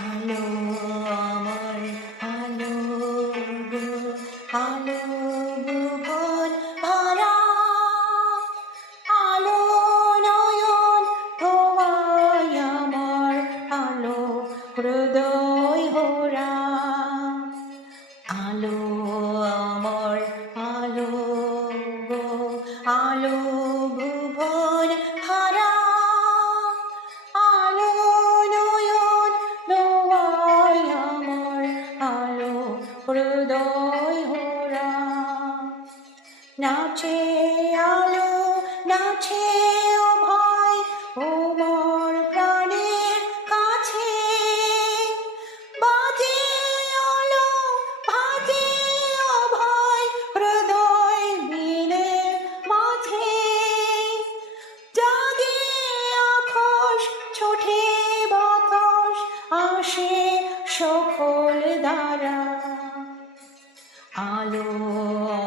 আলো আমার আলো গো, আলো ভুবন ভরা, আলো নয়ন তোমায় আমার, আলো হৃদয় ভরা। আলো আমার আলো গো, আলো ভুবন ভরা, আলো নয়ন তোমায় আমার, আলো হৃদয় ভরা। নাচে আলো নাচে ও ভাই, ও মোর প্রাণের কাছে, বাজে আলো বাজে ও ভাই, হৃদয় বিনের মাঝে। জাগে আকাশ ছোটে বাতাস, আসে সকল দ্বারা। আলো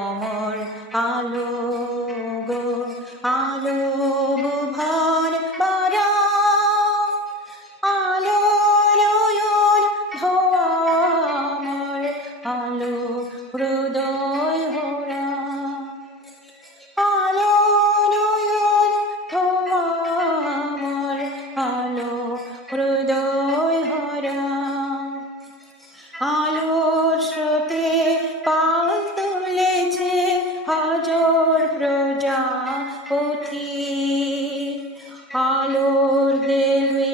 আমার আলো গো, আলো ভুবন ভরা, আলো নয়ন ধোয়া আমার, আলো হৃদয় ভরা। আলো নয়ন ধোয়া আমার, আলো হৃদয় ভরা। আলোর স্রোতে পাল তুলেছে হাজার প্রজাপতি, আলোর দেবে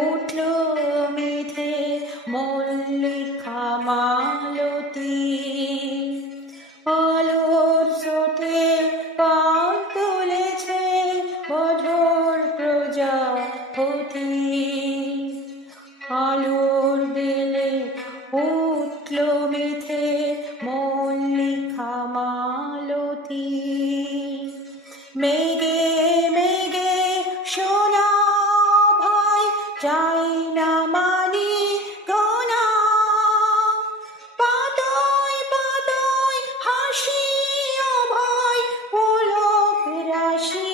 উঠল মেঘে মল্লিকা মালতী। আলোর স্রোতে পাল তুলেছে হাজার প্রজাপতি, আলোর বেলে উঠল মেঘে মল্লিকা মালতী। মেঘে মেঘে সোনা ভাই, চাই না মানি গোনা, পাতায় পাতায় হাসি ও ভাই, পুলক রাশি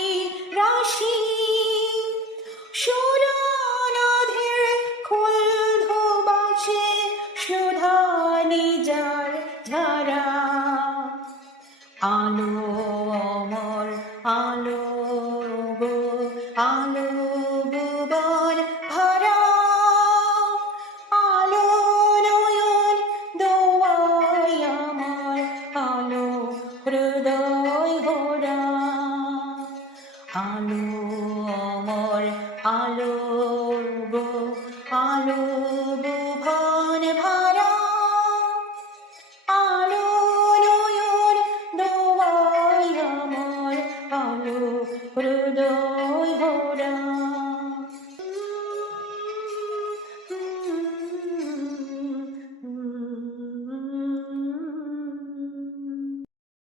রাশি। সুরানাধের ক্ষুব্ধ বাঁশে সুধা নিজার ধারা। আলো আমার আলো গো, আলো ভুবন ভরা, আলো নয়ন দোয়ায় আমার, আলো হৃদয় ভরা। আলো আমার আলো গো, আলো